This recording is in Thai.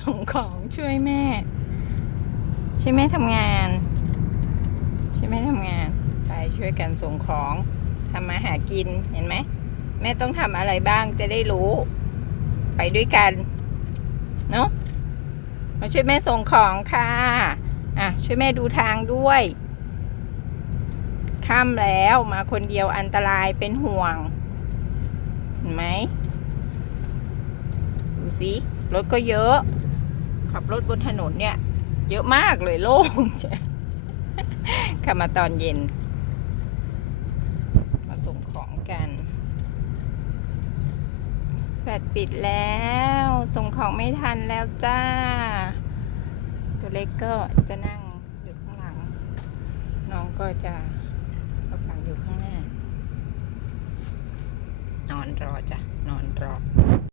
ส่งของช่วยแม่ ช่วยแม่ทำงาน ช่วยแม่ทำงาน ไปช่วยกันส่งของทำมาหากินเห็นไหม แม่ต้องทำอะไรบ้างจะได้รู้ ไปด้วยกันเนาะมาช่วยแม่ส่งของค่ะอะช่วยแม่ดูทางด้วยค่ำแล้วมาคนเดียวอันตรายเป็นห่วง เห็นไหมดูสิรถก็เยอะ ขับรถบนถนนเนี่ย เยอะมากเลยโล่งใช่ขับมาตอนเย็น มาส่งของกันแฟลตปิดแล้ว ส่งของไม่ทันแล้วจ้า ตัวเล็กก็จะนั่งอยู่ข้างหลัง น้องก็จะเอาหลังอยู่ข้างหน้า นอนรอจ้ะ นอนรอ